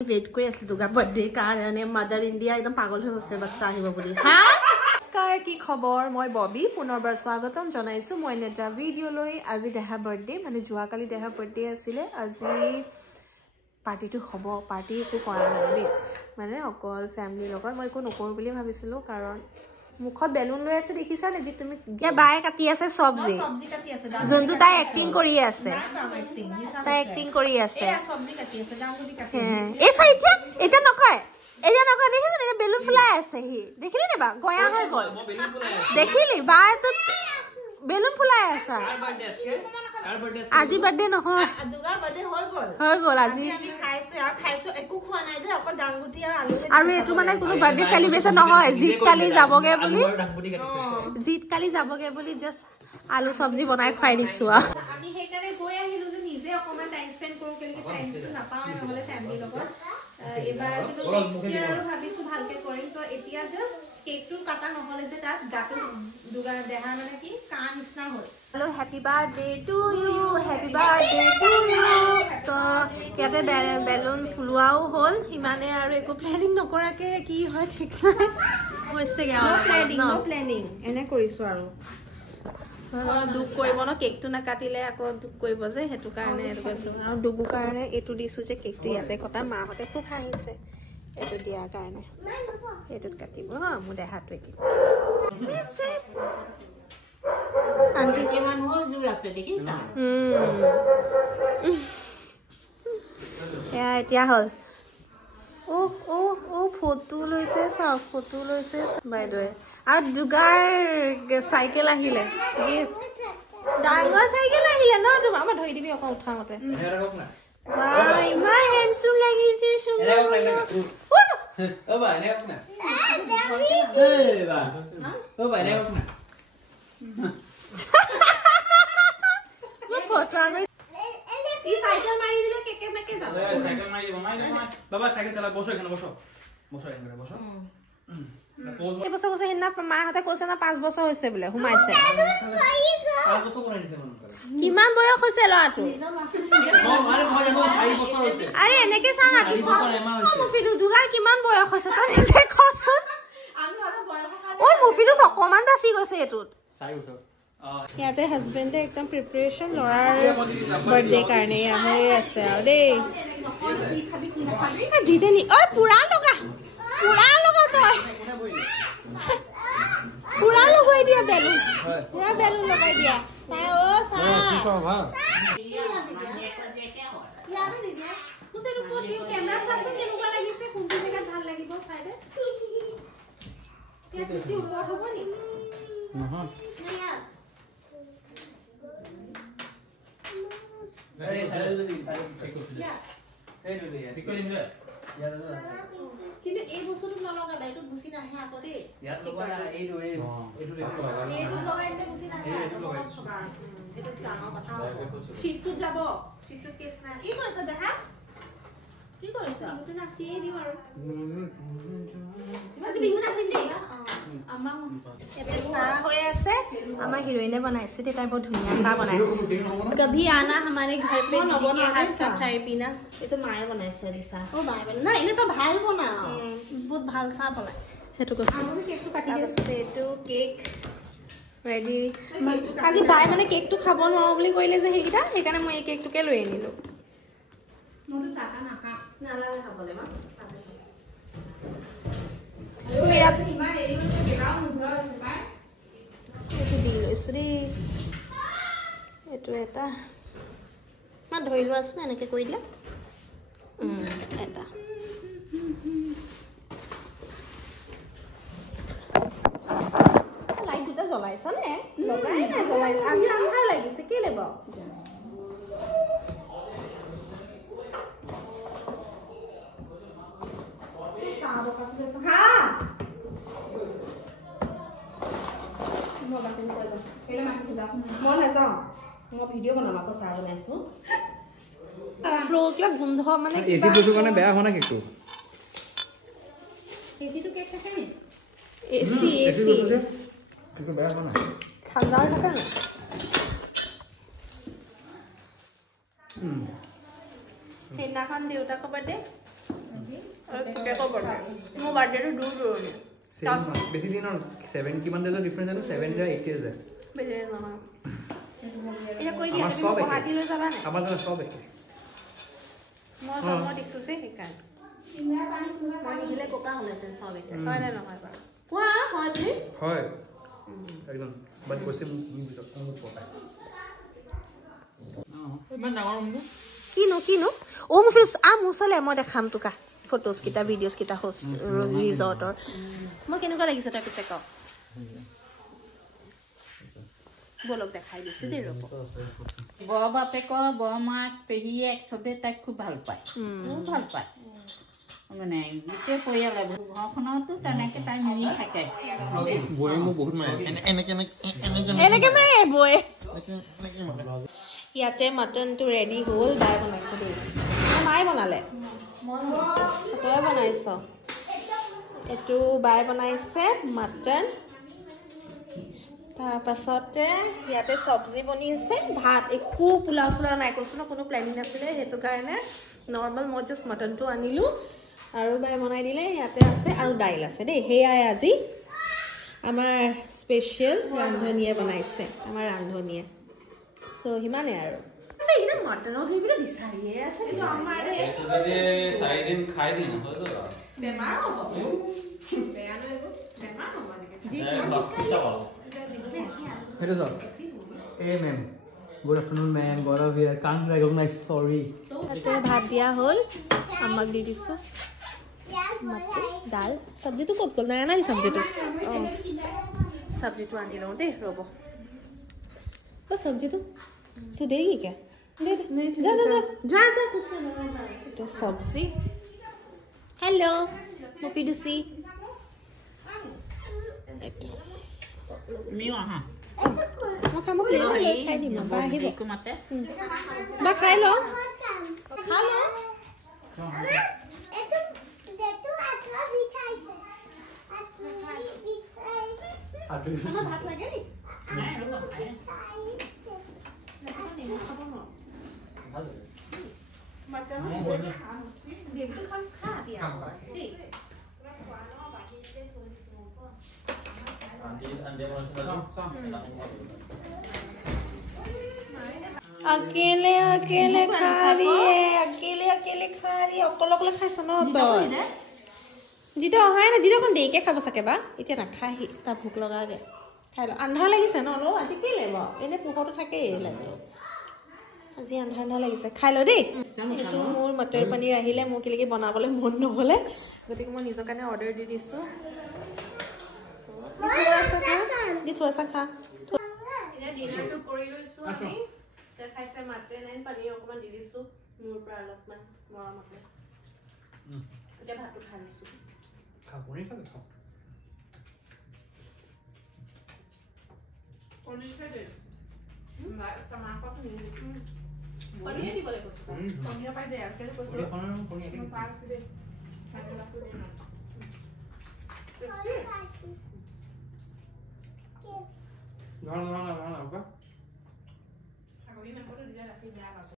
wait কৰি আছিল দুগা বাৰ্থডে কাৰণে মাদাৰ ইন্ডিয়া একদম পাগল হৈ গৈছে বাচ্চা আহিব বুলি হা নমস্কাৰ কি খবৰ মই ববি পুনৰবাৰ স্বাগতম জনাইছো মই এটা ভিডিও লৈ আজি দেহা বাৰ্থডে মানে যোৱাকালি দেহা বাৰ্থডে আছিল আজি পাৰ্টিটো হ'ব পাৰ্টি একো কৰা নাই দেই মানে অকল ফ্যামিলি লগত মই একো নকৰো বুলি ভাবিছিলো কাৰণ মুখত বেলুন লৈ আছে দেখিছা নে যি তুমি কে বাই কাটি আছে সবজি কাটি আছে জন্তু তাই এক্টিং কৰি আছে তাই এক্টিং কৰি আছে সবজি কাটি আছে ডাঙুলি কাটি এই সাইডে এটা নকয় এটা নকয় দেখিছ নে বেলুন ফুলাই আছে হি দেখিলি নে বা গয়া হৈ গল দেখিলি বাৰ তো বেলুন ফুলাই আছে আজি বাৰ্থডে নহয় দুগাৰ বাৰ্থডে হৈ গল আজি আমি খাইছো একো খোৱা নাই যে অকল ডাঙগুটি আৰু আলু আৰু এটো মানে কোনো বাৰ্থডে সেলিব্ৰেশন নহয় জিত কালি যাবগে বুলি জাস্ট আলু সবজি বনাই খুৱাই দিছো আমি হেকাৰে গৈ আহিলো যে নিজে অকমান টাইম স্পেন্ড কৰো কেলে টাইমটো নাপাওঁ নহলে ফ্যামিলি লগত এবাৰ আজি নেক্সট ইয়াৰ আৰু ভাবিছো ভালকে কৰিম তো এতিয়া জাস্ট কেকটো কাটা নহলে যে তাত গাটো দুগাৰ দেহাৰ মানে কি কান নিচিনা হ'ল hello happy birthday to you happy birthday to you তো ইয়াতে বেলুন ফুলুৱাও হ'ল ইমানে আৰু একো প্ল্যানিং নকৰাকে কি হয় ঠিক নাই হৈছেগে প্ল্যানিং এনে কৰিছো আৰু দুখ কৰিব ন কেকটো না কাটিলে আকৌ দুখ কৰিব যে হেতু কাৰণে এটো কৈছো আৰু দুগু কাৰণে এটো দিছো যে কেকটো ইয়াতে কটা মাহতে খুব হাঁহিছে এটো দিয়া কাৰণে এটোত কাটিব হা মু দেহাটো কি আন্টি কিমান হ'ল জুৰ আছে দেখিছা এতিয়া হ'ল ও ফটো লৈছে সব ফটো লৈছে বাইদেৱে আৰু দুগাৰ সাইকেল আহিলে ডাঙৰ সাইকেল আহিলে ন তুমি আমাৰ ধৰি দিবি অকন উঠাওতে বাই মাই হ্যান্ডসাম লাগিছে সুন্দৰ ও বা এনে কওক না এই বা ও বা এনে কওক না মই ফটো আমি ই সাইকেল মাৰি দিলে কেকে মেকে যাব সাইকেল মাৰি বাবা সাইকেল চালা বসো এখানে বসো এখানে বসো এই বছৰ কৈছে হিনা মাহঁতে কৈছে না 5 বছৰ হৈছে বোলে হুমাইছে 5 বছৰ কোনে দিছে মন কৰে কিমান বয়স হৈছে লৰাটো আৰে মই জানো 4 বছৰ হৈছে আৰে এনেকে চা না 4 বছৰ এমাহ হৈছে মুফিদু জুগাৰ কিমান বয়স হৈছে তই নিজে কচোন আমি হলে বয়স ও মুফিদু অকমান বাছি গৈছে এটোত 4 বছৰ ইয়াতে হাজবেণ্ডে একদম প্ৰিপাৰেচন লৰাৰ বাৰ্থডে কাৰণে আহে আছে আৰু দেই জিতে নি ঐ পুৰা লগা তই পুৰা লগাই দিয়া বেলুন পুৰা বেলুন লগাই দিয়া চাই ও চা কি সব হা মুছেটো কোন দিও ক্যামেৰা চাচোন কেনেকুৱা লাগিছে কোনটো জেগাত ভাল লাগিব চাইদে কে বেছি ওপৰত হ'ব নি নহয় এই সাইকেল দি ঠিক কৰিলে এই দুলি ঠিক কৰিলে ইয়াত কিন্তু এই বস্তুটো নলগা বাইটো গুছি নাহে আকৌ দেই ইয়াত লগা এইটো লগাই দিলে গুছি নাহে এইটো জানো কথা শীতটো যাব শীতটো কেছ নাই কি কৰিছ দেখা কি কৰিছ বিহুটো নাচিয়ে দিও আৰু আজি বিহু নাচিম দেই আমাৰ এতে চাহ হৈ আছে আমাৰ হিৰোইনে बनाइছে ते टाइप बहुत धुनिया सा बनाए कभी आना हमारे घर पे दीदी के हाथ का चाय पीना এটো মায়ে বনাইছে দিছা ओ भाई बना ना इने तो ভাল বনা बहुत ভাল सा বনাই হেতু কৈছো আমি কেকটো কাটি দিছো এটো কেক ৰেডি আজি বাই মানে কেকটো খাব নোৱাৰো বুলি কইলে যে হেকিটা সেইকাৰণে মই এই কেকটোকে লৈ আনিলো মোৰটো চাকা নাখা নালাগে খাবলে মা মেৰা ইমান এৰি গৈছে গেলাও মুধৰা হৈছে পাই এটো দি লৈছো ৰে এটো এটা মা ধৰি লোৱাছ না এনেকে কৈ দিলা এটা লাইট দুটা জ্বলাইছা নে লগাই না জ্বলাই আজি আন্ধাৰ লাগিছে কি লেব মই নাযাওঁ মই ভিডিঅ' বনাম আকৌ চাহ বনাইছো ফ্লোকলা গোন্ধ মানে এসি বসু কাৰণে বেয়া হোৱা না কেকটো এসিটো কেক থাকে নি এসি কেকটো বেয়া হোৱা না ঠাণ্ডা থাকে না সেইদিনাখন দেউতাকৰ বাৰ্থডে বাপেকৰ বাৰ্থডে মোৰ বাৰ্থডেটো দূৰ দূৰণি বেছি দিনৰ 7 কিমান ডেজৰ ডিফাৰেন্স জানো 7 যায় 8 ডেজ যায় বেছি নহয় এটা কৈ দিয়া তুমি গুৱাহাটী লৈ যাবা নে আমাৰ জানো সব একে মই সময় দিছো যে সেইকাৰণে মই নিদিলে কোকা হ'লেহেঁতেন চব এতিয়া হয় নে নহয় বাৰু কোৱা হয় বুলি হয় একদম বাট কৈছে মোক পকাই ইমান ডাঙৰ ৰুমটো কিনো অ মোৰ ফ্ৰেছ মোৰ ওচৰলে মই দেখাম তোকা ফটোজ কিটা ভিডিঅ'জ কিটা ৰিজৰ্টৰ মই কেনেকুৱা লাগিছে তাৰ পিছে কওক বলক দেখাই দিছে দেই ৰ'ব বৰ বাপেকৰ বৰ মাছ পেহীয়েক চবে তাইক খুব ভাল পায় খুব ভাল পায় মানে গোটেই পৰিয়ালে ঘৰখনতো তেনেকে তাই মিলি থাকে বৈ মোক বহুত মাৰে এনেকে মায়ে বৈ ইয়াতে মাটনটো ৰেডি হ'ল বাই বনাইছে দেই মায়ে বনালে তই বনাইছ এইটো বাই বনাইছে মাটন তাৰপাছতে ইয়াতে চব্জি বনিছে ভাত একো পোলাও চোলাও নাই কৈছো ন কোনো প্লেনিং নাছিলে সেইটো কাৰণে নৰ্মেল মই জাষ্ট মাটনটো আনিলোঁ আৰু বাই বনাই দিলে ইয়াতে আছে আৰু দাইল আছে দেই সেয়াই আজি আমাৰ স্পেচিয়েল ৰান্ধনীয়ে বনাইছে আমাৰ ৰান্ধনীয়ে চ' সিমানে আৰু এইকেইটা মটনৰ সেইবিলাক বিচাৰিয়ে আছে আমাৰ 4 দিন খাই দিম বেমাৰ হ'ব বেয়া নহ'ব বেমাৰ হ'ব সেইটো চব মেম গুড আফটাৰনুন মেম গৌৰৱ হিয়াৰ কাম ৰেকগনাইজ সৰি তাতে ভাত দিয়া হ'ল আমাক দি দিছোঁ মাটি দাল চব্জিটো ক'ত গ'ল নাই আনি চব্জিটো চব্জিটো আনি লওঁ দেই ৰ'ব চব্জিটো তো দেৰি কি দে যা চব্জি হেল্ল' মপি দুচি তুমিও আহা মই কামত খাই দিম বা আহিব মাতে বা খাই ল ভাত লাগে নি अकेले अकेले खा रही है अकेले खा रही है অকলে খাইছ ন তই জিতো অহাই না জিতো অকণ দেৰিকে খাব চাগে বা এতিয়া নাখায়হি তাৰ ভোক লগাগে খাই ল আন্ধাৰ লাগিছে ন অলপ আজি কি লাগিব এনেই পোহৰটো থাকেই লাগে আজি আন্ধাৰ লাগিছে খাই ল দেই এইটো মোৰ মটৰ পনীৰ আহিলে মোক কিলেকি বনাবলৈ মন নগ'লে গতিকে মই নিজৰ কাৰণে অৰ্ডাৰ দি দিছোঁ দি থোৱাছা খা এতিয়া ডিনাৰটো কৰি লৈছোঁ আমি খাইছে মাটন এণ্ড পনীৰ অকণমান দি দিছোঁ মোৰ পৰা অলপমান মৰমতে এতিয়া ভাতটো খাই লৈছোঁ পনীৰ খালে খাওঁ পনীৰ খাই দে মাংসটো পনীৰ দিবলৈ কৈছোঁ পনীৰ পাই দে আৰু কৈছোঁ